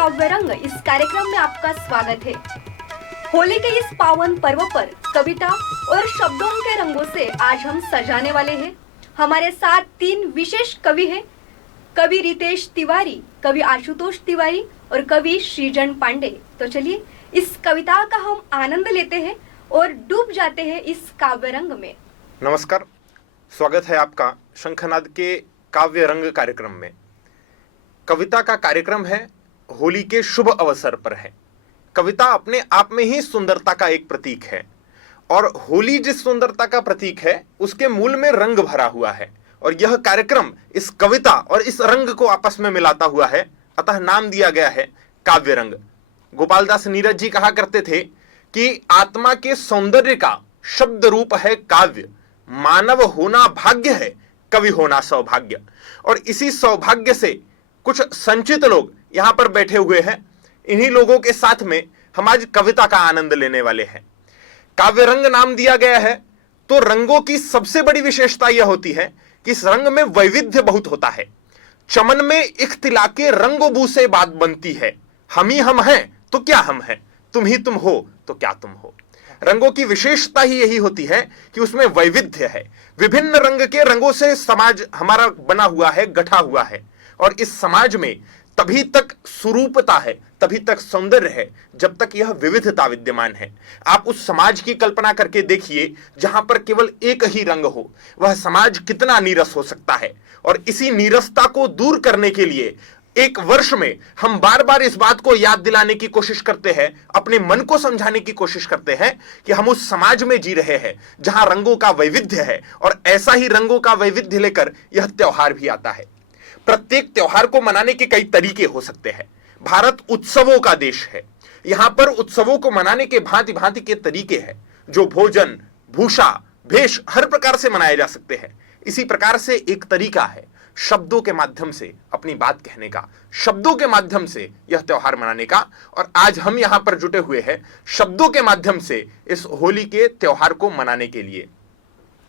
काव्य रंग इस कार्यक्रम में आपका स्वागत है। होली के इस पावन पर्व पर कविता और शब्दों के रंगों से आज हम सजाने वाले हैं। हमारे साथ तीन विशेष कवि हैं, कवि रितेश तिवारी, कवि आशुतोष तिवारी और कवि श्रीजन पांडे। तो चलिए इस कविता का हम आनंद लेते हैं और डूब जाते हैं इस काव्य रंग में। नमस्कार, स्वागत है आपका शंखनाद के काव्य रंग कार्यक्रम में। कविता का कार्यक्रम है, होली के शुभ अवसर पर है। कविता अपने आप में ही सुंदरता का एक प्रतीक है और होली जिस सुंदरता का प्रतीक है उसके मूल में रंग भरा हुआ है और यह कार्यक्रम इस कविता और इस रंग को आपस में मिलाता हुआ है, अतः नाम दिया गया है काव्य रंग। गोपाल दास नीरज जी कहा करते थे कि आत्मा के सौंदर्य का शब्द रूप है काव्य, मानव होना भाग्य है, कवि होना सौभाग्य। और इसी सौभाग्य से कुछ संचित लोग यहां पर बैठे हुए हैं। इन्हीं लोगों के साथ में हम आज कविता का आनंद लेने वाले हैं। काव्य रंग नाम दिया गया है तो रंगों की सबसे बड़ी विशेषता यह होती है कि इस रंग में वैविध्य बहुत होता है। चमन में इख्तिलाके रंगोबू से बात बनती है, हम ही हम हैं तो क्या हम हैं, तुम ही तुम हो तो क्या तुम हो। रंगों की विशेषता ही यही होती है कि उसमें वैविध्य है। विभिन्न रंग के रंगों से समाज हमारा बना हुआ है, गठा हुआ है और इस समाज में तभी तक सुरूपता है, तभी तक सौंदर्य है जब तक यह विविधता विद्यमान है। आप उस समाज की कल्पना करके देखिए जहां पर केवल एक ही रंग हो, वह समाज कितना नीरस हो सकता है। और इसी नीरसता को दूर करने के लिए एक वर्ष में हम बार बार इस बात को याद दिलाने की कोशिश करते हैं, अपने मन को समझाने की कोशिश करते हैं कि हम उस समाज में जी रहे हैं जहां रंगों का वैविध्य है। और ऐसा ही रंगों का वैविध्य लेकर यह त्योहार भी आता है। प्रत्येक त्योहार को मनाने के कई तरीके हो सकते हैं। भारत उत्सवों का देश है। यहां पर उत्सवों को मनाने के भांति भांति के तरीके हैं, जो भोजन, भूषा, भेष हर प्रकार से मनाए जा सकते हैं। इसी प्रकार से एक तरीका है शब्दों के माध्यम से अपनी बात कहने का, शब्दों के माध्यम से यह त्योहार मनाने का। और आज हम यहां पर जुटे हुए हैं शब्दों के माध्यम से इस होली के त्योहार को मनाने के लिए।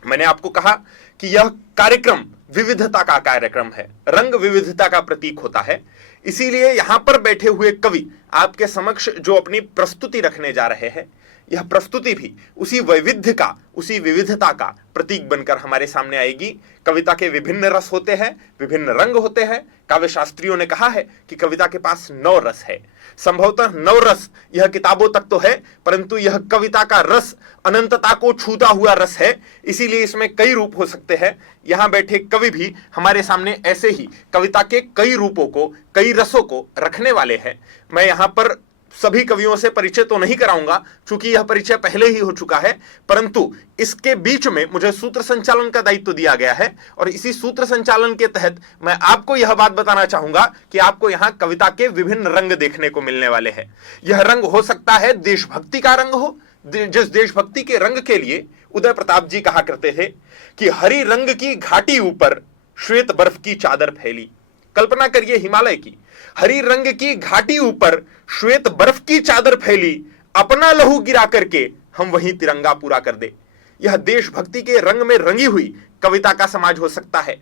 मैंने आपको कहा कि यह कार्यक्रम विविधता का कार्यक्रम है, रंग विविधता का प्रतीक होता है। इसीलिए यहां पर बैठे हुए कवि आपके समक्ष जो अपनी प्रस्तुति रखने जा रहे हैं, यह प्रस्तुति भी उसी वैविध्य का, उसी विविधता का प्रतीक बनकर हमारे सामने आएगी। कविता के विभिन्न रस होते हैं, विभिन्न रंग होते हैं। काव्य शास्त्रियों ने कहा है कि कविता के पास 9 रस है। संभवतः 9 रस यह किताबों तक तो है, परंतु यह कविता का रस अनंतता को छूता हुआ रस है। इसीलिए इसमें कई रूप हो सकते हैं। यहां बैठे कवि भी हमारे सामने ऐसे ही कविता के कई रूपों को, कई रसों को रखने वाले हैं। मैं यहां पर सभी कवियों से परिचय तो नहीं कराऊंगा, क्योंकि यह परिचय पहले ही हो चुका है, परंतु इसके बीच में मुझे सूत्र संचालन का दायित्व दिया गया है और इसी सूत्र संचालन के तहत मैं आपको यह बात बताना चाहूंगा कि आपको यहां कविता के विभिन्न रंग देखने को मिलने वाले हैं। यह रंग हो सकता है देशभक्ति का रंग हो, जिस देशभक्ति के रंग के लिए उदय प्रताप जी कहा करते थे कि हरी रंग की घाटी ऊपर श्वेत बर्फ की चादर फैली। कल्पना करिए हिमालय की हरी रंग की घाटी ऊपर श्वेत बर्फ की चादर फैली, अपना लहू गिरा करके हम वहीं तिरंगा पूरा कर दे। यह देशभक्ति के रंग में रंगी हुई कविता का समाज हो सकता है।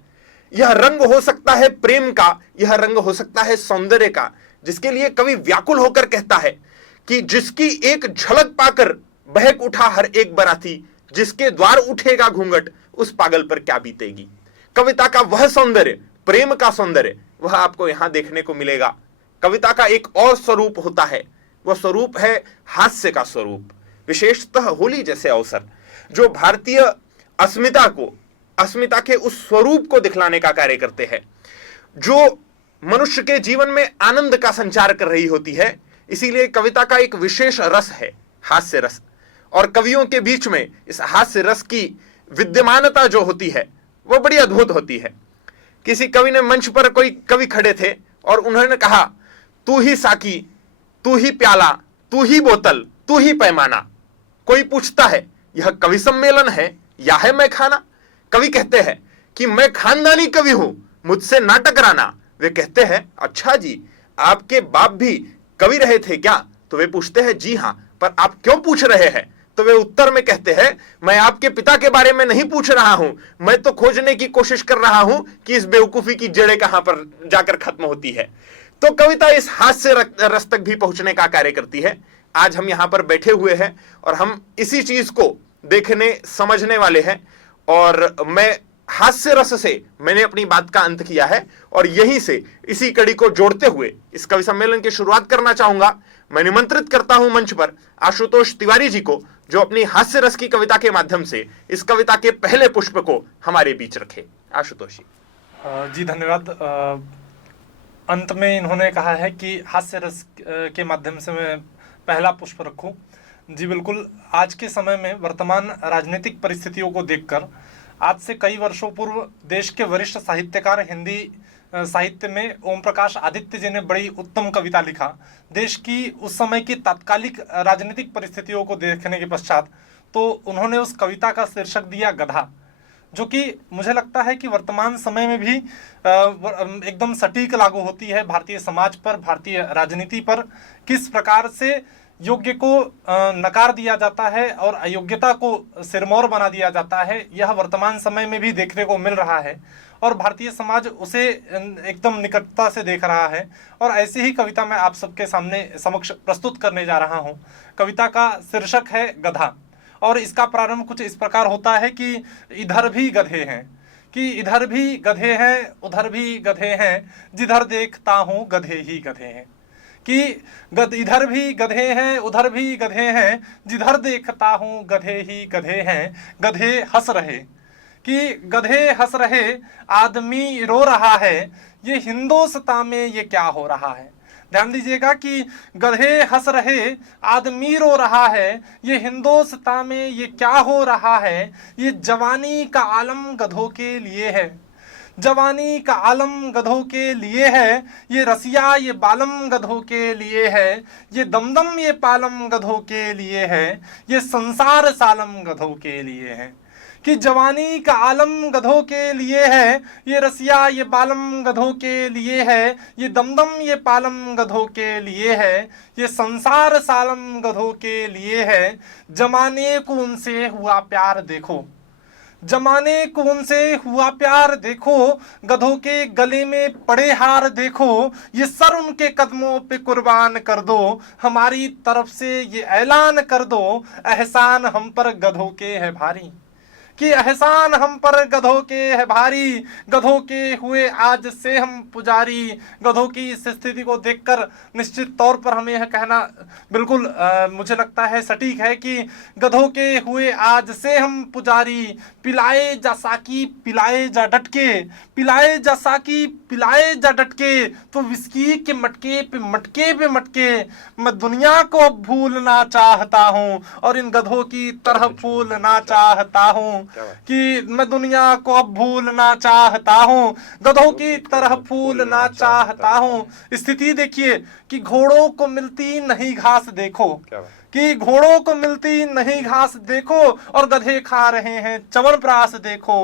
यह रंग हो सकता है प्रेम का, यह रंग हो सकता है सौंदर्य का, जिसके लिए कवि व्याकुल होकर कहता है कि जिसकी एक झलक पाकर बहक उठा हर एक बराती, जिसके द्वार उठेगा घूंघट उस पागल पर क्या बीतेगी। कविता का वह सौंदर्य, प्रेम का सौंदर्य, वह आपको यहां देखने को मिलेगा। कविता का एक और स्वरूप होता है, वह स्वरूप है हास्य का स्वरूप। विशेषतः होली जैसे अवसर जो भारतीय अस्मिता को, अस्मिता के उस स्वरूप को दिखलाने का कार्य करते हैं, जो मनुष्य के जीवन में आनंद का संचार कर रही होती है। इसीलिए कविता का एक विशेष रस है हास्य रस। और कवियों के बीच में इस हास्य रस की विद्यमानता जो होती है वह बड़ी अद्भुत होती है। किसी कवि ने, मंच पर कोई कवि खड़े थे और उन्होंने कहा, तू ही साकी, तू ही प्याला, तू ही बोतल, तू ही पैमाना। कोई पूछता है यह कवि सम्मेलन है या है मैं खाना। कवि कहते हैं कि मैं खानदानी कवि हूं, मुझसे ना टकराना। वे कहते हैं अच्छा जी, आपके बाप भी कवि रहे थे क्या? तो वे पूछते हैं जी हां, पर आप क्यों पूछ रहे हैं? तो वे उत्तर में कहते हैं मैं आपके पिता के बारे में नहीं पूछ रहा हूं, मैं तो खोजने की कोशिश कर रहा हूं कि इस बेवकूफी की जड़ें कहां पर जाकर खत्म होती है। तो कविता इस हास्य रस तक भी पहुंचने का कार्य करती है। आज हम यहां पर बैठे हुए हैं और हम इसी चीज को देखने समझने वाले हैं, और मैं हास्य रस से मैंने अपनी बात का अंत किया है और यहीं से इसी कड़ी को जोड़ते हुए इस कवि सम्मेलन की शुरुआत करना चाहूंगा। मैं निमंत्रित करता हूं मंच पर आशुतोष तिवारी जी को, जो अपनी हास्य रस की कविता के माध्यम से इस कविता के पहले पुष्प को हमारे बीच रखे। आशुतोष जी। जी धन्यवाद। अंत में इन्होंने कहा है कि हास्य रस के माध्यम से मैं पहला पुष्प रखूं। जी बिल्कुल, आज के समय में वर्तमान राजनीतिक परिस्थितियों को देखकर आज से कई वर्षों पूर्व देश के वरिष्ठ साहित्यकार हिंदी साहित्य में ओम प्रकाश आदित्य जी ने बड़ी उत्तम कविता लिखा। देश की उस समय की तात्कालिक राजनीतिक परिस्थितियों को देखने के पश्चात तो उन्होंने उस कविता का शीर्षक दिया गधा, जो कि मुझे लगता है कि वर्तमान समय में भी एकदम सटीक लागू होती है भारतीय समाज पर, भारतीय राजनीति पर। किस प्रकार से योग्य को नकार दिया जाता है और अयोग्यता को सिरमौर बना दिया जाता है, यह वर्तमान समय में भी देखने को मिल रहा है और भारतीय समाज उसे एकदम निकटता से देख रहा है। और ऐसी ही कविता मैं आप सबके समक्ष प्रस्तुत करने जा रहा हूँ। कविता का शीर्षक है गधा और इसका प्रारंभ कुछ इस प्रकार होता है कि इधर भी गधे हैं, कि इधर भी गधे हैं, उधर भी गधे हैं, जिधर देखता हूँ गधे ही गधे हैं। कि इधर भी गधे हैं, उधर भी गधे हैं, जिधर देखता हूँ गधे ही गधे हैं। गधे हंस रहे, कि गधे हंस रहे, आदमी रो रहा है, ये हिंदुस्तान में ये क्या हो रहा है। ध्यान दीजिएगा कि गधे हंस रहे, आदमी रो रहा है, ये हिंदुस्तान में ये क्या हो रहा है। ये जवानी का आलम गधों के लिए है, जवानी का आलम गधों के लिए है। ये रसिया ये बालम गधों के लिए है, ये दमदम ये पालम गधों के लिए है, ये संसार सालम गधों के लिए है। कि जवानी का आलम गधों के लिए है, ये रसिया ये बालम गधों के लिए है, ये दमदम ये पालम गधों के लिए है, ये संसार सालम गधों के लिए है। जमाने को उनसे हुआ प्यार देखो, जमाने को उनसे हुआ प्यार देखो, गधों के गले में पड़े हार देखो, ये सर उनके कदमों पे कुर्बान कर दो, हमारी तरफ से ये ऐलान कर दो, एहसान हम पर गधों के है भारी। कि एहसान हम पर गधों के है भारी, गधों के हुए आज से हम पुजारी। गधों की इस स्थिति को देखकर निश्चित तौर पर हमें यह कहना बिल्कुल मुझे लगता है सटीक है कि गधों के हुए आज से हम पुजारी। पिलाए जा साकी पिलाए जा डटके, पिलाए जा साकी पिलाए जा डटके, तो विस्की के मटके पे मटके मैं दुनिया को अब भूलना चाहता हूँ और इन गधों की तरह फूलना चाहता हूँ। कि मैं दुनिया को अब भूलना चाहता हूँ, गधों की तरह फूलना चाहता हूँ। स्थिति देखिए कि घोड़ों को मिलती नहीं घास देखो, कि घोड़ों को मिलती नहीं घास देखो और गधे खा रहे हैं च्यवनप्राश देखो।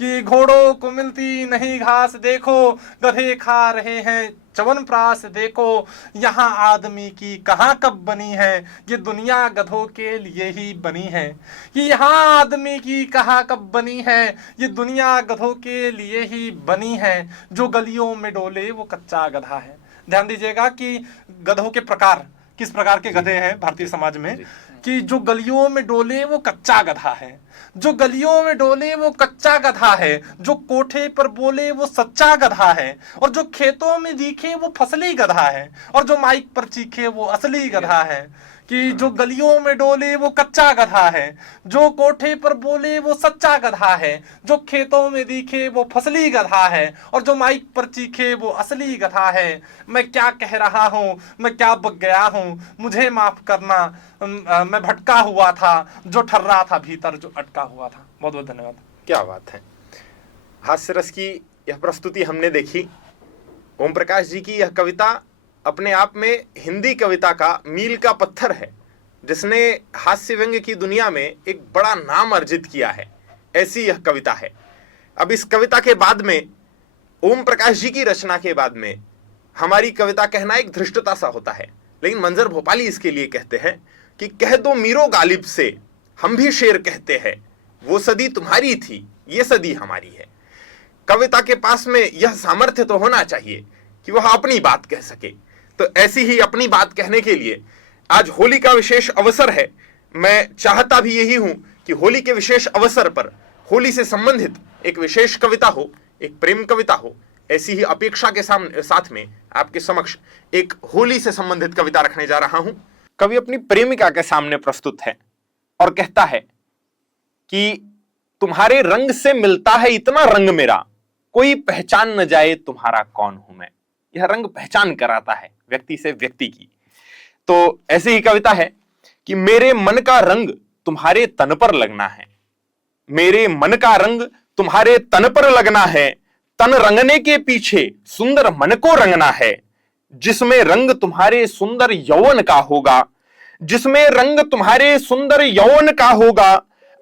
कि घोड़ों को मिलती नहीं घास देखो, गधे खा रहे हैं च्यवनप्राश देखो। यहाँ आदमी की कहाँ कब बनी है, ये दुनिया गधों के लिए ही बनी है। कि यहाँ आदमी की कहाँ कब बनी है, ये दुनिया गधों के लिए ही बनी है। जो गलियों में डोले वो कच्चा गधा है। ध्यान दीजिएगा कि गधों के प्रकार, किस प्रकार के गधे हैं भारतीय समाज में। कि जो गलियों में डोले वो कच्चा गधा है, जो गलियों में डोले वो कच्चा गधा है, जो कोठे पर बोले वो सच्चा गधा है, और जो खेतों में दिखे वो फसली गधा है, और जो माइक पर चीखे वो असली गधा है। कि जो गलियों में डोले वो कच्चा गधा है, जो कोठे पर बोले वो सच्चा गधा है, जो खेतों में दिखे वो फसली गधा है, और जो माइक पर चीखे वो असली गधा है। मैं क्या कह रहा हूँ, मैं क्या बक गया हूँ, मुझे माफ करना, मैं भटका हुआ था, जो ठर्रा था भीतर जो अटका हुआ था। बहुत बहुत धन्यवाद। क्या बात है। हास्य रस की यह प्रस्तुति हमने देखी। ओम प्रकाश जी की यह कविता अपने आप में हिंदी कविता का मील का पत्थर है, जिसने हास्य व्यंग्य की दुनिया में एक बड़ा नाम अर्जित किया है। ऐसी यह कविता है। अब इस कविता के बाद में, ओम प्रकाश जी की रचना के बाद में, हमारी कविता कहना एक धृष्टता सा होता है, लेकिन मंजर भोपाली इसके लिए कहते हैं कि कह दो मीरो गालिब से, हम भी शेर कहते हैं, वो सदी तुम्हारी थी, ये सदी हमारी है। कविता के पास में यह सामर्थ्य तो होना चाहिए कि वह अपनी बात कह सके। तो ऐसी ही अपनी बात कहने के लिए आज होली का विशेष अवसर है। मैं चाहता भी यही हूं कि होली के विशेष अवसर पर होली से संबंधित एक विशेष कविता हो, एक प्रेम कविता हो। ऐसी ही अपेक्षा के साथ में आपके समक्ष एक होली से संबंधित कविता रखने जा रहा हूं। कवि अपनी प्रेमिका के सामने प्रस्तुत है और कहता है कि तुम्हारे रंग से मिलता है इतना रंग मेरा, कोई पहचान न जाए तुम्हारा कौन हूं मैं। यह रंग पहचान कराता है व्यक्ति से व्यक्ति की। तो ऐसी ही कविता है कि मेरे मन का रंग तुम्हारे तन पर लगना है, मेरे मन का रंग तुम्हारे तन पर लगना है, तन रंगने के पीछे सुंदर मन को रंगना है। जिसमें रंग तुम्हारे सुंदर यौवन का होगा, जिसमें रंग तुम्हारे सुंदर यौवन का होगा,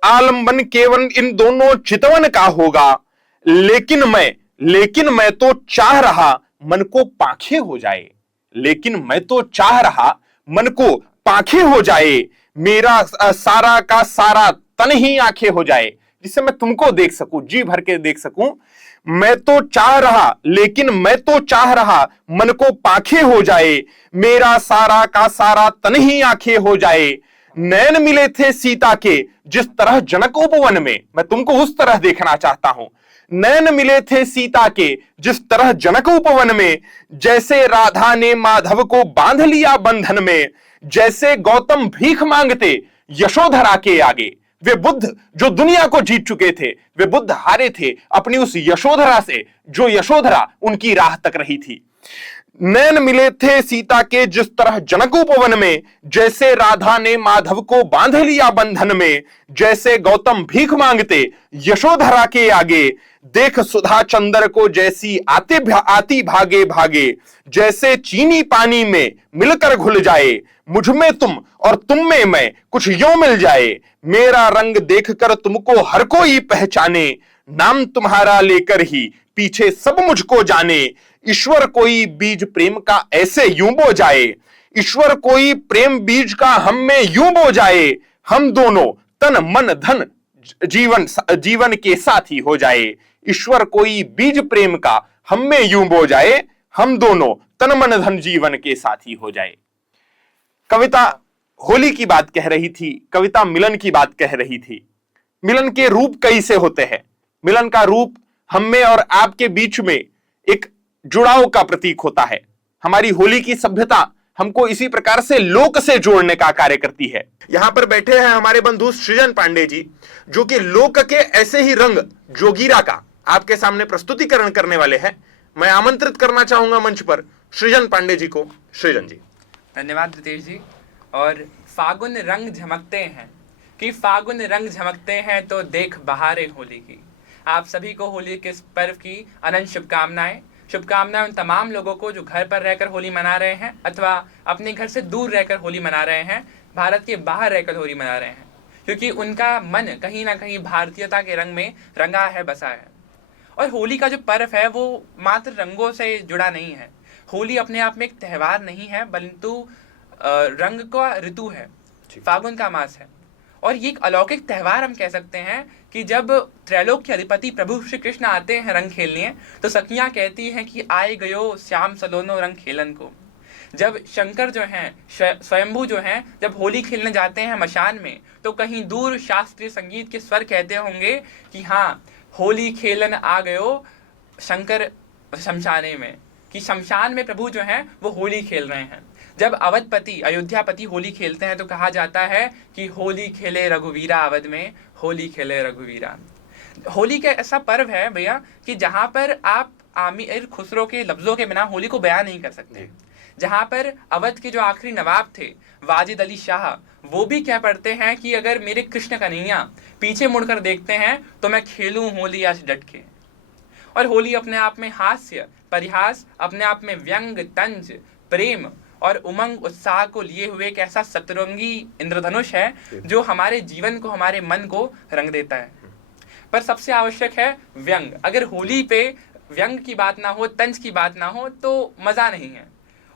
आलंबन केवल इन दोनों चितवन का होगा। लेकिन मैं तो चाह रहा मन को पांखें हो जाए, लेकिन मैं तो चाह रहा मन को पांखें हो जाए, मेरा सारा का सारा तन ही आंखें हो जाए, जिससे मैं तुमको देख सकूं, जी भर के देख सकूं। मैं तो चाह रहा, लेकिन मैं तो चाह रहा मन को पांखें हो जाए, मेरा सारा का सारा तन ही आंखें हो जाए। नैन मिले थे सीता के जिस तरह जनक उपवन में, मैं तुमको उस तरह देखना चाहता हूं। नैन मिले थे सीता के जिस तरह जनक उपवन में, जैसे राधा ने माधव को बांध लिया बंधन में, जैसे गौतम भीख मांगते यशोधरा के आगे। वे बुद्ध जो दुनिया को जीत चुके थे, वे बुद्ध हारे थे अपनी उस यशोधरा से, जो यशोधरा उनकी राह तक रही थी। नैन मिले थे सीता के जिस तरह जनक उपवन में, जैसे राधा ने माधव को बांध लिया बंधन में, जैसे गौतम भीख मांगते यशोधरा के आगे। देख सुधा चंद्र को जैसी आती भागे भागे, जैसे चीनी पानी में मिलकर घुल जाए, मुझ में तुम और तुम में मैं कुछ यूं मिल जाए। मेरा रंग देखकर तुमको हर कोई पहचाने, नाम तुम्हारा लेकर ही पीछे सब मुझको जाने। ईश्वर कोई बीज प्रेम का ऐसे यूं बो जाए, ईश्वर कोई प्रेम बीज का हम में यूं बो जाए। हम दोनों तन मन धन जीवन के साथी हो जाए। ईश्वर कोई बीज प्रेम का हम में यूं बो जाए, हम दोनों तन मन धन जीवन के साथी हो जाए। कविता होली की बात कह रही थी, कविता मिलन की बात कह रही थी। मिलन के रूप कैसे होते हैं? मिलन का रूप हम में और आपके बीच में एक जुड़ाव का प्रतीक होता है। हमारी होली की सभ्यता हमको इसी प्रकार से लोक से जोड़ने का कार्य करती है। यहां पर बैठे हैं हमारे बंधु सृजन पांडे जी, जो कि लोक के ऐसे ही रंग जोगीरा का आपके सामने प्रस्तुतिकरण करने वाले हैं। मैं आमंत्रित करना चाहूंगा मंच पर सृजन पांडे जी को। सृजन जी। धन्यवाद रितेश जी। और फागुन रंग झमकते हैं कि फागुन रंग झमकते हैं तो देख बहारें होली की। आप सभी को होली के इस पर्व की अनंत शुभकामनाएं उन तमाम लोगों को जो घर पर रहकर होली मना रहे हैं अथवा अपने घर से दूर रहकर होली मना रहे हैं, भारत के बाहर रहकर होली मना रहे हैं, क्योंकि उनका मन कहीं ना कहीं भारतीयता के रंग में रंगा है, बसा है। और होली का जो पर्व है वो मात्र रंगों से जुड़ा नहीं है। होली अपने आप में एक त्यौहार नहीं है, बल्कि रंग का ऋतु है, फागुन का मास है। और ये एक अलौकिक त्यौहार हम कह सकते हैं कि जब त्रैलोक के अधिपति प्रभु श्री कृष्ण आते हैं रंग खेलने, तो सखियां कहती हैं कि आए गयो श्याम सलोनो रंग खेलन को। जब शंकर जो हैं, स्वयंभू जो हैं, जब होली खेलने जाते हैं मशान में, तो कहीं दूर शास्त्रीय संगीत के स्वर कहते होंगे कि हाँ, होली खेलन आ गयो शंकर शमशाने में, कि शमशान में प्रभु जो हैं वो होली खेल रहे हैं। जब अवधपति अयोध्यापति होली खेलते हैं तो कहा जाता है कि होली खेले रघुवीरा अवध में, होली खेले रघुवीरा। होली का ऐसा पर्व है भैया कि जहाँ पर आप आमिर खुसरो के लफ्जों के बिना होली को बयान नहीं कर सकते। जहाँ पर अवध के जो आखिरी नवाब थे वाजिद अली शाह, वो भी क्या पढ़ते हैं कि अगर मेरे कृष्ण कन्हैया पीछे मुड़कर देखते हैं तो मैं खेलूं होली आज डट के। और होली अपने आप में हास्य, परिहास, अपने आप में व्यंग, तंज, प्रेम और उमंग, उत्साह को लिए हुए एक ऐसा सतरंगी इंद्रधनुष है जो हमारे जीवन को, हमारे मन को रंग देता है। पर सबसे आवश्यक है व्यंग। अगर होली पे व्यंग की बात ना हो, तंज की बात ना हो तो मज़ा नहीं है।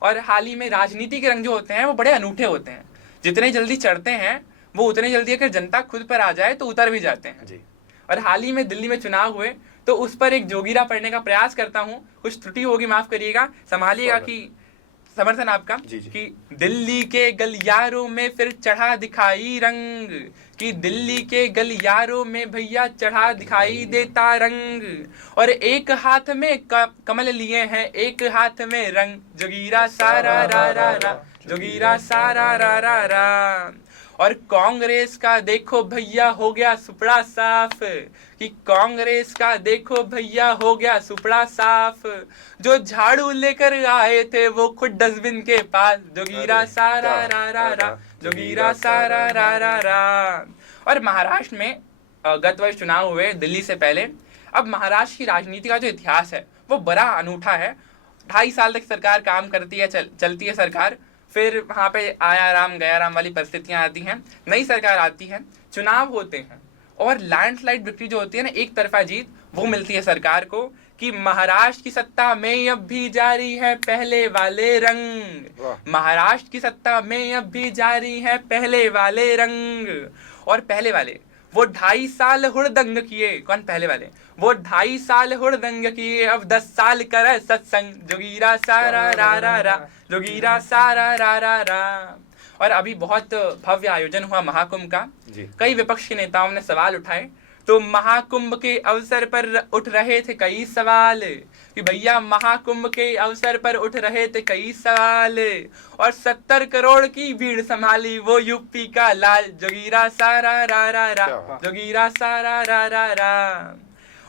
और हाल ही में राजनीति के रंग जो होते हैं वो बड़े अनूठे होते हैं। जितने जल्दी चढ़ते हैं वो उतने जल्दी अगर जनता खुद पर आ जाए तो उतर भी जाते हैं। और हाल ही में दिल्ली में चुनाव हुए तो उस पर एक जोगीरा पढ़ने का प्रयास करता हूँ। कुछ त्रुटि होगी माफ करिएगा, संभालिएगा कि समर्थन आपका। जी, जी। कि दिल्ली के गलियारों में फिर चढ़ा दिखाई रंग, कि दिल्ली के गलियारों में भैया चढ़ा दिखाई देता रंग, और एक हाथ में कमल लिए हैं, एक हाथ में रंग, जोगीरा सारा रा रा रा, जोगीरा सारा रा रा रा। और कांग्रेस का देखो भैया हो गया सुपड़ा साफ, कि कांग्रेस का देखो भैया हो गया सुपड़ा साफ, जो झाड़ू लेकर आए थे वो खुद डस्टबिन के पास, जोगीरा सारा रा रा रा, जोगीरा सारा रा रा रा। और महाराष्ट्र में गत वर्ष चुनाव हुए दिल्ली से पहले। अब महाराष्ट्र की राजनीति का जो इतिहास है वो बड़ा अनूठा है। 2.5 साल तक सरकार काम करती है, चलती है सरकार, फिर वहाँ पे आया राम गया राम वाली परिस्थितियाँ आती हैं, नई सरकार आती है, चुनाव होते हैं और लैंडस्लाइड विक्ट्री जो होती है ना, एक तरफा जीत, वो मिलती है सरकार को कि महाराष्ट्र की सत्ता में अब भी जारी है पहले वाले रंग, महाराष्ट्र की सत्ता में अब भी जारी है पहले वाले रंग। और पहले वाले वो 2.5 साल हुड़दंग किए, कौन पहले वाले, वो 2.5 साल हुड़दंग किए, अब 10 साल करे सत्संग, जोगीरा सारा रा रा रा, जोगीरा सारा रा रा रा। और अभी बहुत भव्य आयोजन हुआ महाकुंभ का, कई विपक्ष के नेताओं ने सवाल उठाए, तो महाकुंभ के अवसर पर उठ रहे थे कई सवाल, कि भैया महाकुंभ के अवसर पर उठ रहे थे कई सवाल, और 70 करोड़ की भीड़ संभाली वो यूपी का लाल, जोगीरा सारा रा रा रा, जोगीरा सारा रा रा रा।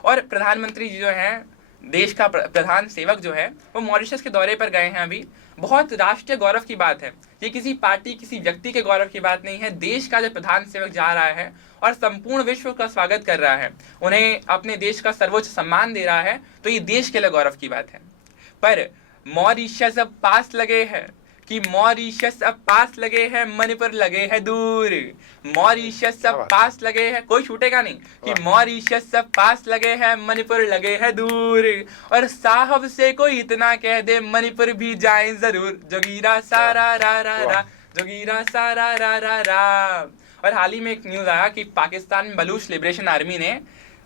और प्रधानमंत्री जी जो हैं, देश का प्रधान सेवक जो है, वो मॉरिशस के दौरे पर गए हैं अभी। बहुत राष्ट्रीय गौरव की बात है, ये किसी पार्टी किसी व्यक्ति के गौरव की बात नहीं है। देश का जो प्रधान सेवक जा रहा है और संपूर्ण विश्व का स्वागत कर रहा है, उन्हें अपने देश का सर्वोच्च सम्मान दे रहा है, तो ये देश के लिए गौरव की बात है। पर मॉरिशस अब पास लगे हैं, कि मॉरिशस अब पास लगे हैं, मणिपुर लगे हैं दूर, मॉरिशस अब पास लगे हैं, कोई छूटेगा नहीं, कि मॉरिशस अब पास लगे हैं, मणिपुर लगे हैं दूर, और साहब से कोई इतना कह दे मणिपुर भी जाएं जरूर, जोगीरा सारा रा रा रा, जोगीरा सारा रा रा रा। और हाल ही में एक न्यूज आया कि पाकिस्तान में बलूच लिबरेशन आर्मी ने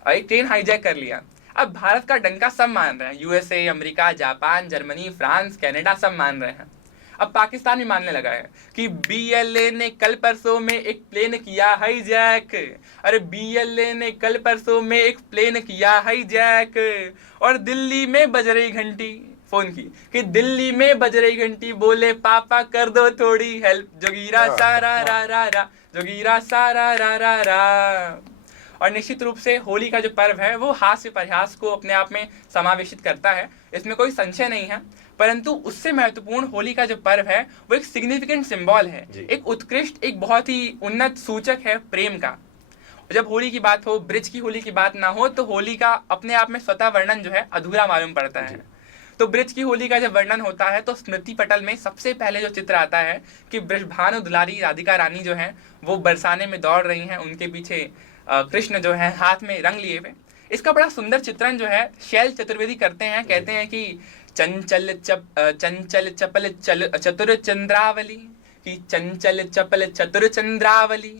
एक ट्रेन हाईजैक कर लिया। अब भारत का डंका सब मान रहे हैं, USA, America, Japan, Germany, France, Canada सब मान रहे हैं। अब पाकिस्तान भी मानने लगा है कि बीएलए ने कल परसों में एक प्लेन किया हाईजैक, अरे बीएलए ने कल परसों में एक प्लेन किया हाईजैक, और दिल्ली में बज रही घंटी, फोन की, कि दिल्ली में बज रही घंटी, बोले पापा कर दो थोड़ी हेल्प, जोगीरा सारा रा रा रा, जोगीरा सारा रा रा रा। और निश्चित रूप से होली का जो पर्व है वो हास्य परिहास को अपने आप में समावेशित करता है, इसमें कोई संशय नहीं है। परंतु उससे महत्वपूर्ण होली का जो पर्व है वो एक सिग्निफिकेंट सिंबल है, एक उत्कृष्ट, एक बहुत ही उन्नत सूचक है प्रेम का। जब होली की बात हो, ब्रिज की होली की बात ना हो, तो होली का अपने आप में स्वतः वर्णन जो है अधूरा मालूम पड़ता है। तो ब्रिज की होली का जब वर्णन होता है तो स्मृति पटल में सबसे पहले जो चित्र आता है कि ब्रजभानु दुलारी राधिका रानी जो है वो बरसाने में दौड़ रही हैं, उनके पीछे कृष्ण जो है हाथ में रंग लिए हुए। इसका बड़ा सुंदर चित्रण जो है शैल चतुर्वेदी करते हैं, कहते हैं कि चंचल चपल चतुर चंद्रावली, कि चंचल चपल चतुर चंद्रावली,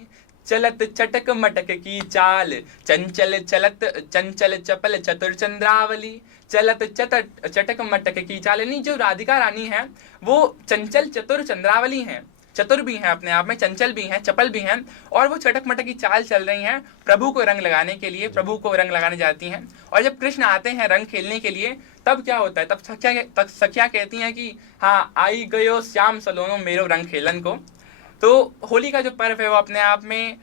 चलत चटक मटक की चाल, चंचल चपल चतुर चंद्रावली, चलत चटक मटक की चाल। यानी जो राधिका रानी है वो चंचल चतुर चंद्रावली हैं, चतुर भी हैं अपने आप में, चंचल भी हैं, चपल भी हैं, और वो चटक मटक की चाल चल रही हैं प्रभु को रंग लगाने के लिए, प्रभु को रंग लगाने जाती हैं। और जब कृष्ण आते हैं रंग खेलने के लिए तब क्या होता है, तब सखिया कहती हैं कि हाँ आई गयो श्याम सलोनो मेरो रंग खेलन को। तो होली का जो पर्व है वो अपने आप में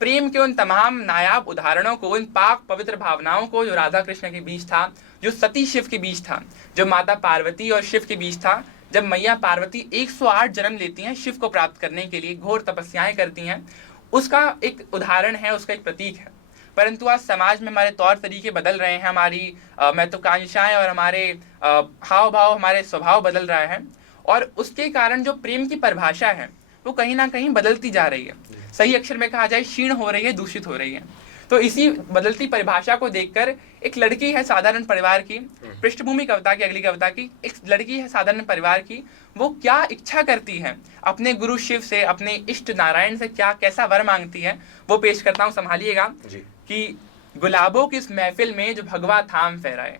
प्रेम के उन तमाम नायाब उदाहरणों को, उन पाक पवित्र भावनाओं को जो राधा कृष्ण के बीच था, जो सती शिव के बीच था, जो माता पार्वती और शिव के बीच था, जब मैया पार्वती 108 जन्म लेती हैं शिव को प्राप्त करने के लिए, घोर तपस्याएं करती हैं, उसका एक उदाहरण है, उसका एक प्रतीक है। परंतु आज समाज में हमारे तौर तरीके बदल रहे हैं, हमारी महत्वाकांक्षाएं और हमारे हाव भाव, हमारे स्वभाव बदल रहा है, और उसके कारण जो प्रेम की परिभाषा है वो कहीं ना कहीं बदलती जा रही है। सही अक्षर में कहा जाए क्षीण हो रही है, दूषित हो रही है। तो इसी बदलती परिभाषा को देखकर एक लड़की है साधारण परिवार की, पृष्ठभूमि कविता की, अगली कविता की, एक लड़की है साधारण परिवार की, वो क्या इच्छा करती है अपने गुरु शिव से, अपने इष्ट नारायण से क्या कैसा वर मांगती है, वो पेश करता हूँ, संभालिएगा। कि गुलाबों की इस महफिल में जो भगवा थाम फहराए,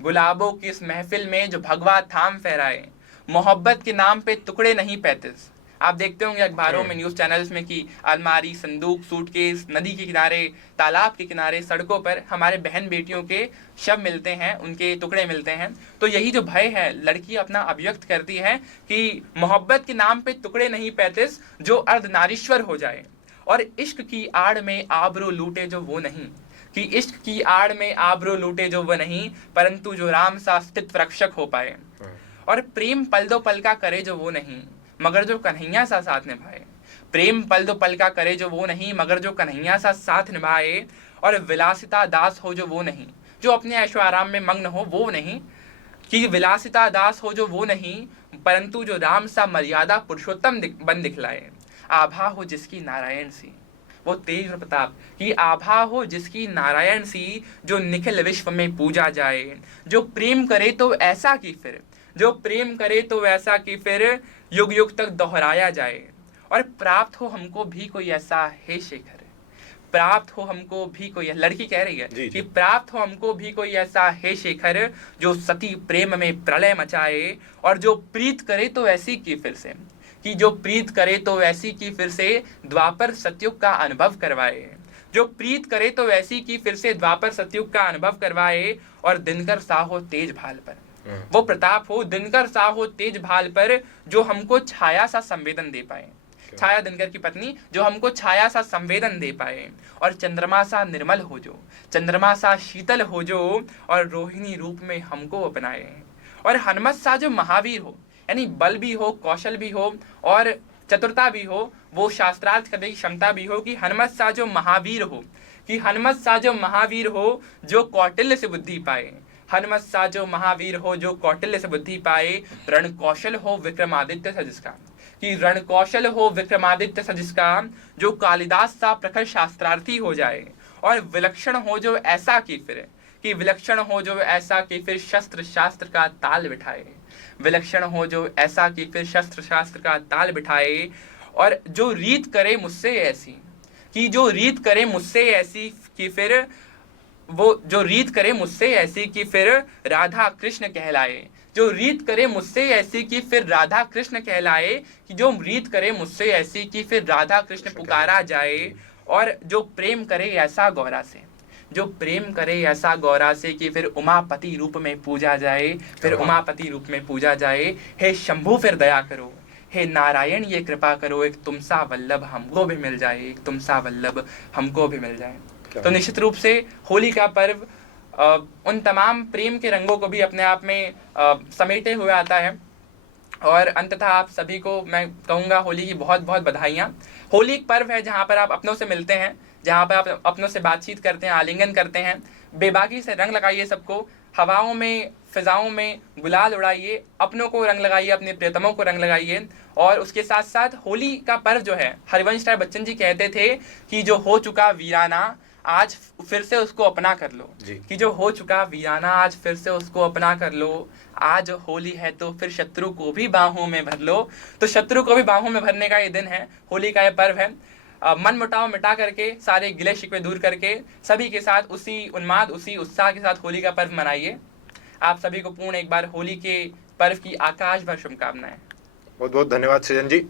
गुलाबों की इस महफिल में जो भगवा थाम फहराए, मोहब्बत के नाम पे टुकड़े नहीं 35। आप देखते होंगे अखबारों में, न्यूज चैनल्स में कि अलमारी, संदूक, सूटकेस, नदी के किनारे, तालाब के किनारे, सड़कों पर हमारे बहन बेटियों के शव मिलते हैं, उनके टुकड़े मिलते हैं। तो यही जो भय है, लड़की अपना अभिव्यक्त करती है कि मोहब्बत के नाम पे टुकड़े नहीं 35, जो अर्धनारीश्वर हो जाए और इश्क की आड़ में आबरू लूटे जो वो नहीं, कि इश्क की आड़ में आबरू लूटे जो वो नहीं, परंतु जो राम सा स्थित रक्षक हो पाए। और प्रेम पल दो पल का करे जो वो नहीं, मगर जो कन्हैया सा साथ निभाए। प्रेम पल दो पल का करे जो वो नहीं, मगर जो कन्हैया सा साथ निभाए। और विलासिता दास हो जो वो नहीं, जो अपने ऐशो आराम में मग्न हो वो नहीं, कि विलासिता दास हो जो वो नहीं, परंतु जो राम सा मर्यादा पुरुषोत्तम बन दिखलाए। आभा हो जिसकी नारायण सी, वो तेज और प्रताप की आभा हो जिसकी नारायण सी, जो निखिल विश्व में पूजा जाए। जो प्रेम करे तो ऐसा की फिर, जो प्रेम करे तो ऐसा कि फिर युग युग तक दोहराया जाए। और प्राप्त हो हमको भी कोई ऐसा हे शेखर, प्राप्त हो हमको भी कोई, लड़की कह रही है कि प्राप्त हो हमको भी कोई ऐसा हे शेखर, जो सती प्रेम में प्रलय मचाए। और जो प्रीत करे तो ऐसी की फिर से, कि जो प्रीत करे तो ऐसी की फिर से, द्वापर सतयुग का अनुभव करवाए। जो प्रीत करे तो ऐसी की फिर से, द्वापर सतयुग का अनुभव करवाए। और दिनकर साहो तेज भाल पर, वो प्रताप हो दिनकर सा हो तेज भाल पर, जो हमको छाया सा संवेदन दे पाए। छाया दिनकर की पत्नी, जो हमको छाया सा संवेदन दे पाए। और चंद्रमा सा निर्मल हो जो, चंद्रमा सा शीतल हो जो, और रोहिणी रूप में हमको अपनाए। और हनुमत सा जो महावीर हो, यानी बल भी हो, कौशल भी हो और चतुरता भी हो, वो शास्त्रार्थ करने की क्षमता भी हो। कि हनुमत सा जो महावीर हो, कि हनुमत सा जो महावीर हो, जो कौटिल्य से बुद्धि पाए। हनुमत सा जो महावीर हो, जो कौटिल्य से बुद्धि पाए। रण कौशल हो विक्रमादित्य सा जिसका, कि रण कौशल हो विक्रमादित्य सा जिसका, जो कालिदास सा प्रखर शास्त्रार्थी हो जाए। और विलक्षण हो जो ऐसा की फिर, कि विलक्षण हो जो ऐसा कि फिर शस्त्र शास्त्र का ताल बिठाए। विलक्षण हो जो ऐसा कि फिर शस्त्र शास्त्र का ताल बिठाए। और जो रीत करे मुझसे ऐसी, कि जो रीत करे मुझसे ऐसी कि फिर, वो जो रीत करे मुझसे ऐसी कि फिर राधा कृष्ण कहलाए। जो रीत करे मुझसे ऐसी कि फिर राधा कृष्ण कहलाए। कि जो रीत करे मुझसे ऐसी कि फिर राधा कृष्ण पुकारा जाए। और जो प्रेम करे ऐसा गौरा से, जो प्रेम करे ऐसा गौरा से, कि फिर उमापति रूप में पूजा जाए। फिर उमापति रूप में पूजा जाए। हे शंभु फिर दया करो, हे नारायण ये कृपा करो, एक तुमसा वल्लभ हमको भी मिल जाए, एक तुमसा वल्लभ हमको भी मिल जाए। तो निश्चित रूप से होली का पर्व उन तमाम प्रेम के रंगों को भी अपने आप में समेटे हुए आता है। और अंततः आप सभी को मैं कहूँगा होली की बहुत बहुत बधाइयाँ। होली एक पर्व है जहाँ पर आप अपनों से मिलते हैं, जहाँ पर आप अपनों से बातचीत करते हैं, आलिंगन करते हैं। बेबाकी से रंग लगाइए सबको, हवाओं में फिजाओं में गुलाल उड़ाइए, अपनों को रंग लगाइए, अपने प्रियतमों को रंग लगाइए। और उसके साथ साथ होली का पर्व जो है, हरिवंश राय बच्चन जी कहते थे कि जो हो चुका वीराना आज फिर से उसको अपना कर लो। कि जो हो चुका वीराना आज फिर से उसको अपना कर लो। आज होली है तो फिर शत्रु को भी बाहों में भर लो। तो शत्रु को भी बाहों में भरने का ये दिन है, होली का ये पर्व है। मन मुटाव मिटा करके, सारे गिले शिकवे दूर करके, सभी के साथ उसी उन्माद, उसी उत्साह के साथ होली का पर्व मनाइए। आप सभी को पूर्ण एक बार होली के पर्व की आकाश भर शुभकामनाएं। बहुत बहुत धन्यवाद सृजन जी।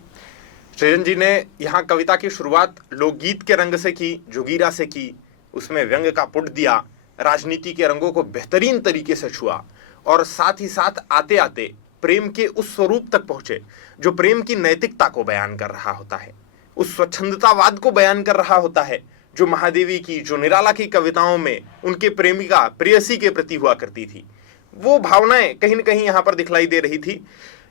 सृजन जी ने यहाँ कविता की शुरुआत लोकगीत के रंग से की, जोगीरा से की, उसमें व्यंग का पुट दिया, राजनीति के रंगों को बेहतरीन तरीके से छुआ और साथ ही साथ आते आते प्रेम के उस स्वरूप तक पहुंचे जो प्रेम की नैतिकता को बयान कर रहा होता है, उस स्वच्छंदतावाद को बयान कर रहा होता है जो महादेवी की, जो निराला की कविताओं में उनके प्रेमिका प्रेयसी के प्रति हुआ करती थी। वो भावनाएं कहीं न कहीं यहाँ पर दिखलाई दे रही थी।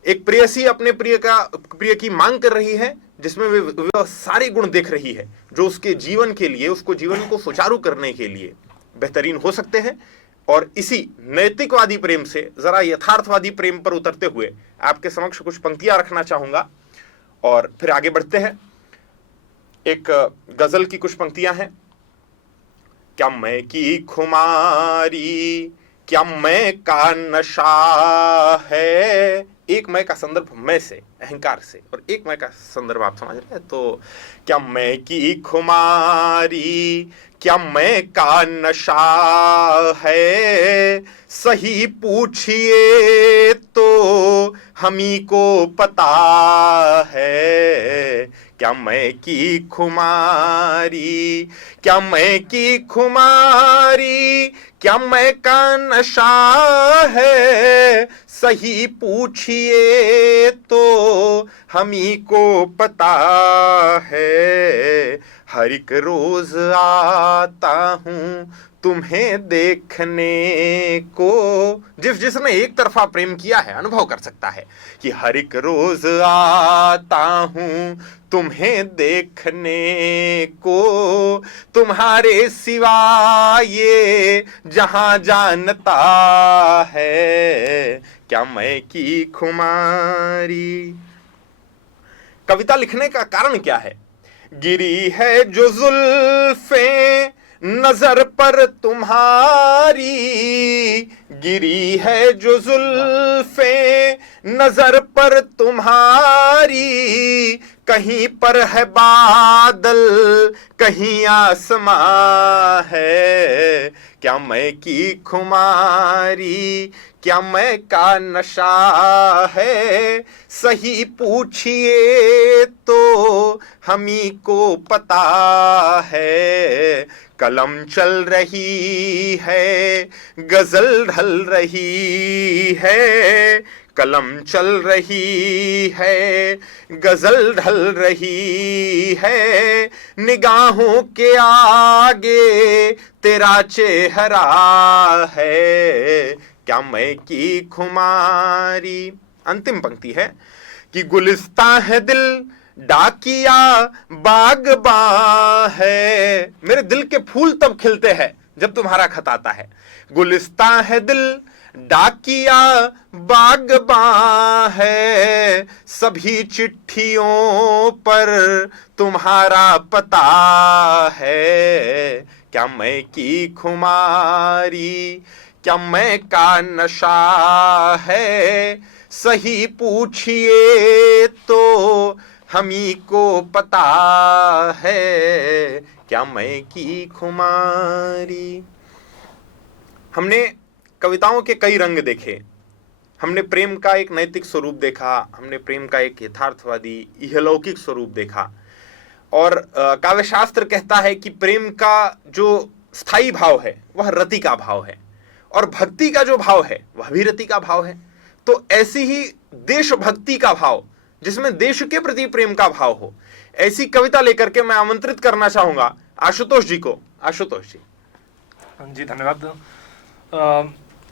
एक प्रेयसी अपने प्रिय की मांग कर रही है, जिसमें वे सारे गुण देख रही है जो उसके जीवन के लिए, उसको जीवन को सुचारू करने के लिए बेहतरीन हो सकते हैं। और इसी नैतिकवादी प्रेम से जरा यथार्थवादी प्रेम पर उतरते हुए आपके समक्ष कुछ पंक्तियां रखना चाहूंगा और फिर आगे बढ़ते हैं। एक गजल की कुछ पंक्तियां हैं। क्या मैं की खुमारी, क्या मैं का नशा है, एक मैं का संदर्भ मैं से, अहंकार से, और एक मैं का संदर्भ आप समझ रहे हैं। तो क्या मैं की खुमारी, क्या मैं का नशा है, सही पूछिए तो हमी को पता है। क्या मैं की खुमारी, क्या मैं की खुमारी, क्या मैं का नशा है, सही पूछिए तो हमी को पता है। हर एक रोज आता हूँ तुम्हें देखने को, जिसने एक तरफा प्रेम किया है अनुभव कर सकता है कि हर एक रोज आता हूँ तुम्हें देखने को, तुम्हारे सिवा ये जहां जानता है। क्या मैं की खुमारी। कविता लिखने का कारण क्या है? गिरी है जो जुल्फें नजर पर तुम्हारी, गिरी है जो जुल्फें नजर पर तुम्हारी, कहीं पर है बादल कहीं आसमां है। क्या मैं की खुमारी, क्या मैं का नशा है, सही पूछिए तो हमी को पता है। कलम चल रही है गजल ढल रही है, कलम चल रही है गजल ढल रही है, निगाहों के आगे तेरा चेहरा है। क्या मैं की खुमारी। अंतिम पंक्ति है कि गुलिस्ता है दिल डाकिया बागबां है, मेरे दिल के फूल तब खिलते हैं जब तुम्हारा खत आता है। गुलिस्ता है दिल डाकिया बागबां है, सभी चिट्ठियों पर तुम्हारा पता है। क्या मैं की खुमारी, क्या मैं का नशा है, सही पूछिए तो हमी को पता है। क्या मैं की खुमारी। हमने कविताओं के कई रंग देखे। हमने प्रेम का एक नैतिक स्वरूप देखा, हमने प्रेम का एक यथार्थवादी इहलौकिक स्वरूप देखा, और काव्यशास्त्र कहता है कि प्रेम का जो स्थायी भाव है वह रति का भाव है, और भक्ति का जो भाव है वह भी रति का भाव है। तो ऐसी ही देशभक्ति का भाव, जिसमें देश के प्रति प्रेम का भाव हो, ऐसी कविता लेकर के मैं आमंत्रित करना चाहूंगा आशुतोष जी को। आशुतोष जी। धन्यवाद।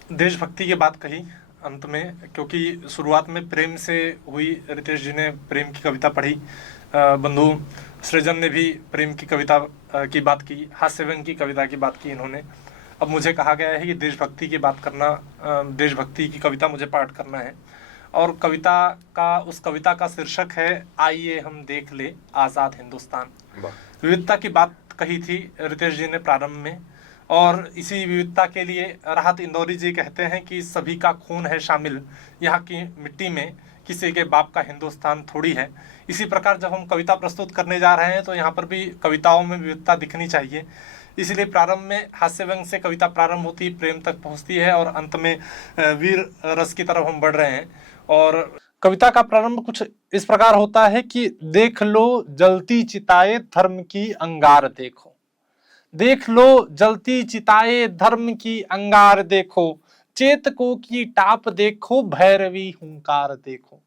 देशभक्ति की बात कही अंत में, क्योंकि शुरुआत में प्रेम से हुई। रितेश जी ने प्रेम की कविता पढ़ी, बंधु सृजन ने भी प्रेम की कविता की बात की, हास्य व्यंग की कविता की बात की इन्होंने। अब मुझे कहा गया है कि देशभक्ति की बात करना, देशभक्ति की कविता मुझे पाठ करना है, और उस कविता का शीर्षक है आइए हम देख ले आज़ाद हिंदुस्तान। विविधता की बात कही थी रितेश जी ने प्रारंभ में, और इसी विविधता के लिए राहत इंदौरी जी कहते हैं कि सभी का खून है शामिल यहाँ की मिट्टी में, किसी के बाप का हिंदुस्तान थोड़ी है। इसी प्रकार जब हम कविता प्रस्तुत करने जा रहे हैं तो यहाँ पर भी कविताओं में विविधता दिखनी चाहिए। इसलिए प्रारंभ में हास्य व्यंग से कविता प्रारंभ होती, प्रेम तक पहुँचती है, और अंत में वीर रस की तरफ हम बढ़ रहे हैं। और कविता का प्रारंभ कुछ इस प्रकार होता है कि देख लो जलती चिताए धर्म की अंगार देखो, देख लो जलती चिताए धर्म की अंगार देखो, चेतकों की टाप देखो भैरवी हुंकार देखो।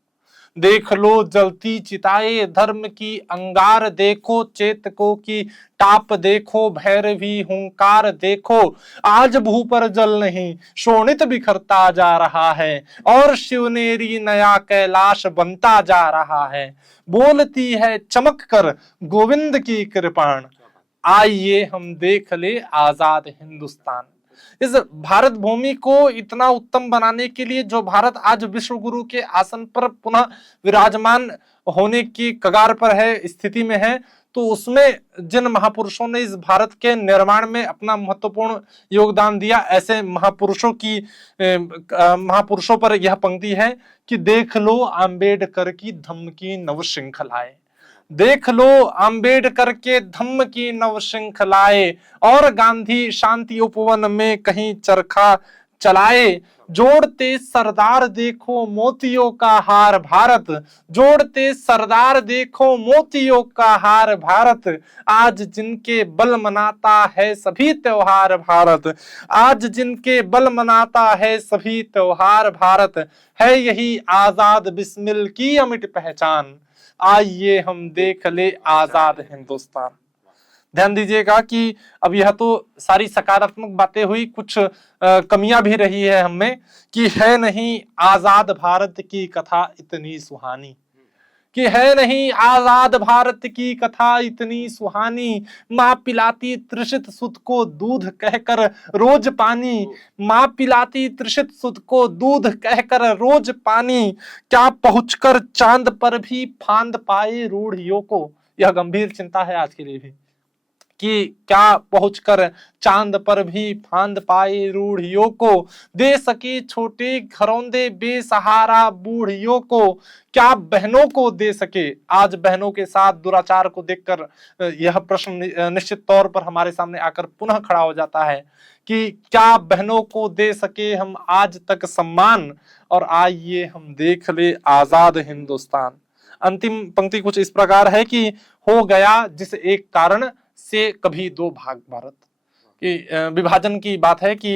देख लो जलती चिताए धर्म की अंगार देखो, चेतकों की टाप देखो भैरवी हुंकार देखो। आज भू पर जल नहीं शोणित बिखरता जा रहा है, और शिवनेरी नया कैलाश बनता जा रहा है। बोलती है चमक कर गोविंद की कृपाण, आइए हम देख ले आजाद हिंदुस्तान। इस भारत भूमि को इतना उत्तम बनाने के लिए, जो भारत आज विश्व गुरु के आसन पर पुनः विराजमान होने की कगार पर है, स्थिति में है, तो उसमें जिन महापुरुषों ने इस भारत के निर्माण में अपना महत्वपूर्ण योगदान दिया, ऐसे महापुरुषों पर यह पंक्ति है कि देख लो आम्बेडकर की धम्म की नव श्रृंखलाएं, देख लो आम्बेडकर के धम्म की नव श्रृंखलाएं, और गांधी शांति उपवन में कहीं चरखा चलाए, जोड़ते सरदार देखो मोतियों का हार भारत, जोड़ते सरदार देखो मोतियों का हार भारत, आज जिनके बल मनाता है सभी त्योहार भारत, आज जिनके बल मनाता है सभी त्योहार भारत, है यही आजाद बिस्मिल की अमिट पहचान, आइए हम देख ले आजाद हिंदुस्तान। ध्यान दीजिएगा कि अब यह तो सारी सकारात्मक बातें हुई, कुछ कमियां भी रही है हमें कि है नहीं आजाद भारत की कथा इतनी सुहानी, कि है नहीं आजाद भारत की कथा इतनी सुहानी, माँ पिलाती तृषित सुत को दूध कहकर रोज पानी, माँ पिलाती तृषित सुत को दूध कहकर रोज पानी, क्या पहुंचकर चांद पर भी फांद पाए रूढ़ियों को। यह गंभीर चिंता है आज के लिए भी कि क्या पहुंचकर चांद पर भी फांद पाए रूढ़ियों को, दे सके छोटे घरौंदे बेसहारा बूढ़ियों को, क्या बहनों को दे सके। आज बहनों के साथ दुराचार को देखकर यह प्रश्न निश्चित तौर पर हमारे सामने आकर पुनः खड़ा हो जाता है कि क्या बहनों को दे सके हम आज तक सम्मान, और आइए हम देख ले आजाद हिंदुस्तान। अंतिम पंक्ति कुछ इस प्रकार है कि हो गया जिस एक कारण से कभी दो भाग भारत, कि विभाजन की बात है कि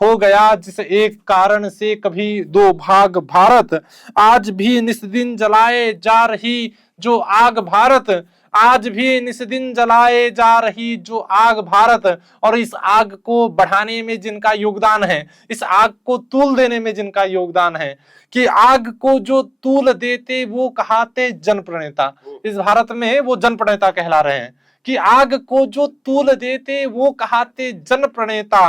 हो गया जिस एक कारण से कभी दो भाग भारत, आज भी निस्दिन जलाए जा रही जो आग भारत, आज भी निस्दिन जलाए जा रही जो आग भारत, और इस आग को बढ़ाने में जिनका योगदान है, इस आग को तूल देने में जिनका योगदान है, कि आग को जो तूल देते वो कहाते जनप्रणेता। इस भारत में वो जनप्रणेता कहला रहे हैं कि आग को जो तूल देते वो कहाते जन प्रणेता,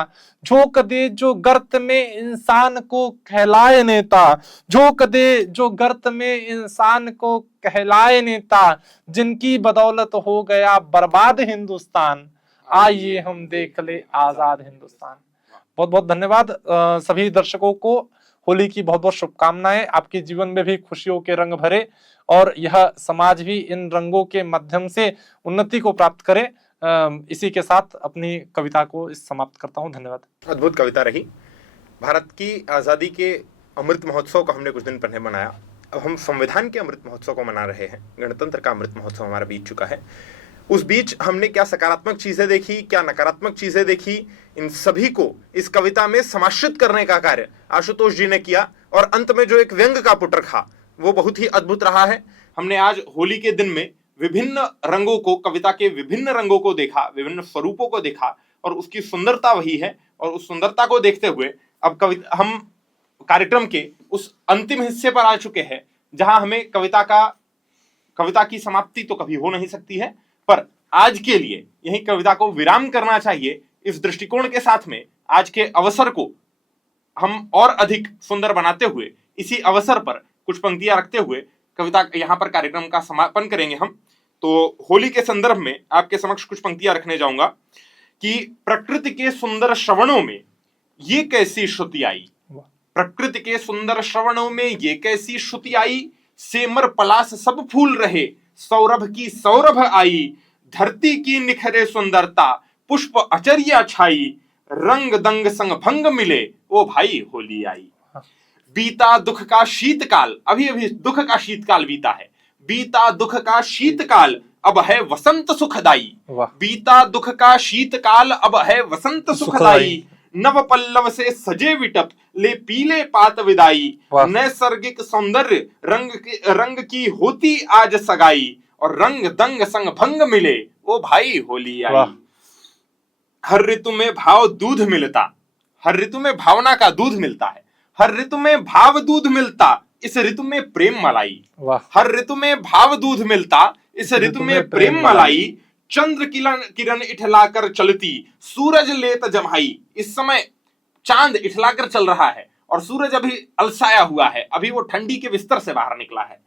झोंक दे जो गर्त में इंसान को कहलाए नेता, झोंक दे जो गर्त में इंसान को कहलाए नेता, जिनकी बदौलत हो गया बर्बाद हिंदुस्तान, आइए हम देख ले आजाद हिंदुस्तान। बहुत बहुत धन्यवाद सभी दर्शकों को, होली की बहुत बहुत शुभकामनाएं, आपके जीवन में भी खुशियों के रंग भरे और यह समाज भी इन रंगों के माध्यम से उन्नति को प्राप्त करे। इसी के साथ अपनी कविता को समाप्त करता हूं। धन्यवाद। अद्भुत कविता रही। भारत की आज़ादी के अमृत महोत्सव को हमने कुछ दिन पहले मनाया, अब हम संविधान के अमृत महोत्सव को मना रहे हैं। गणतंत्र का अमृत महोत्सव हमारा बीत चुका है। उस बीच हमने क्या सकारात्मक चीजें देखी, क्या नकारात्मक चीजें देखी, इन सभी को इस कविता में समाश्रित करने का कार्य आशुतोष जी ने किया, और अंत में जो एक व्यंग का पुट रखा वो बहुत ही अद्भुत रहा है। हमने आज होली के दिन में विभिन्न रंगों को, कविता के विभिन्न रंगों को देखा, विभिन्न स्वरूपों को देखा, और उसकी सुंदरता वही है। और उस सुंदरता को देखते हुए अब हम कार्यक्रम के उस अंतिम हिस्से पर आ चुके हैं जहां हमें कविता की समाप्ति तो कभी हो नहीं सकती है, पर आज के लिए यही कविता को विराम करना चाहिए। इस दृष्टिकोण के साथ में आज के अवसर को हम और अधिक सुंदर बनाते हुए, इसी अवसर पर कुछ पंक्तियां रखते हुए कविता यहाँ पर कार्यक्रम का समापन करेंगे हम। तो होली के संदर्भ में आपके समक्ष कुछ पंक्तियां रखने जाऊंगा कि प्रकृति के सुंदर श्रवणों में ये कैसी श्रुति आई, प्रकृति के सुंदर श्रवणों में ये कैसी श्रुति आई, सेमर पलास सब फूल रहे सौरभ की सौरभ आई, धरती की निखरे सुंदरता पुष्प अचरिया छाई, रंग दंग संग भंग मिले ओ भाई होली आई। बीता दुख का शीतकाल, अभी अभी दुख का शीतकाल बीता है, बीता दुख का शीतकाल अब है वसंत सुखदाई, बीता दुख का शीतकाल अब है वसंत सुखदाई, नव पल्लव से सजे विटप ले पीले पात विदाई, नैसर्गिक सौंदर्य रंग की होती आज सगाई, और रंग दंग संग भंग मिले ओ भाई होली आई। हर ऋतु में भाव दूध मिलता, हर ऋतु में भावना का दूध मिलता है, हर ऋतु में भाव दूध मिलता, इस ऋतु में प्रेम मलाई, हर ऋतु में भाव दूध मिलता, इस ऋतु में प्रेम मलाई, चंद्र किरण इठलाकर चलती सूरज लेत जमाई। इस समय चांद इठलाकर चल रहा है और सूरज अभी अलसाया हुआ है, अभी वो ठंडी के बिस्तर से बाहर निकला है।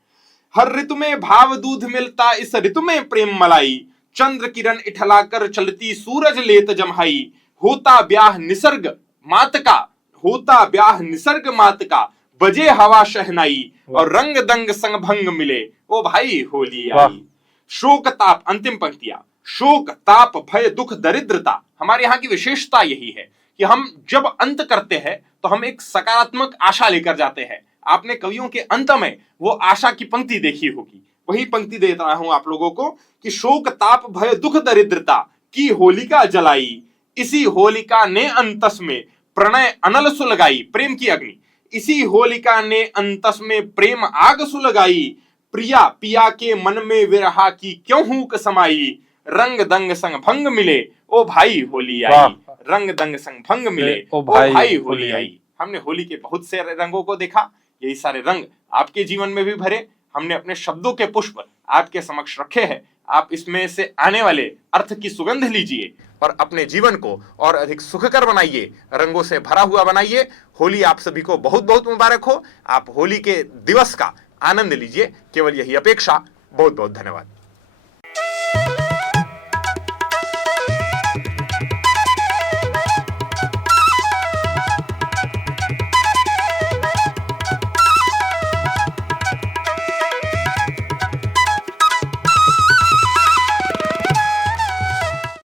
हर ऋतु में भाव दूध मिलता, इस ऋतु में प्रेम मलाई, चंद्र किरण इठलाकर चलती सूरज लेत जम्हाई, होता ब्याह निसर्ग मात का, होता ब्याह निसर्ग मात का, बजे हवा शहनाई और रंग दंग संग भंग मिले, ओ भाई होली आई। शोक ताप, अंतिम पंक्तियां, शोक ताप भय दुख दरिद्रता, हमारे यहाँ की विशेषता यही है कि हम जब अंत करते हैं तो हम एक सकारात्मक आशा लेकर जाते हैं। आपने कवियों के अंत में वो आशा की पंक्ति देखी होगी, वही पंक्ति दे रहा हूं आप लोगों को कि शोक ताप भय दुख दरिद्रता की होलिका जलाई, इसी होलिका ने अंतस में प्रणय अनल सुलगाई, प्रेम की अग्नि, इसी होलिका ने अंतस में प्रेम आग सुलगाई, प्रिया पिया के मन में विरहा की क्यों हूक समाई, रंग दंग संग भंग मिले, ओ भाई होली आई, रंग दंग संग भंग मिले, ओ भाई होली आई। हमने होली के बहुत से रंगों को देखा, यही सारे रंग आपके जीवन में भी भरे। हमने अपने शब्दों के पुष्प आपके समक्ष रखे हैं, आप इसमें से आने वाले अर्थ की सुगंध लीजिए और अपने जीवन को और अधिक सुखकर बनाइए, रंगों से भरा हुआ बनाइए। होली आप सभी को बहुत बहुत मुबारक हो। आप होली के दिवस का आनंद लीजिए, केवल यही अपेक्षा। बहुत बहुत धन्यवाद।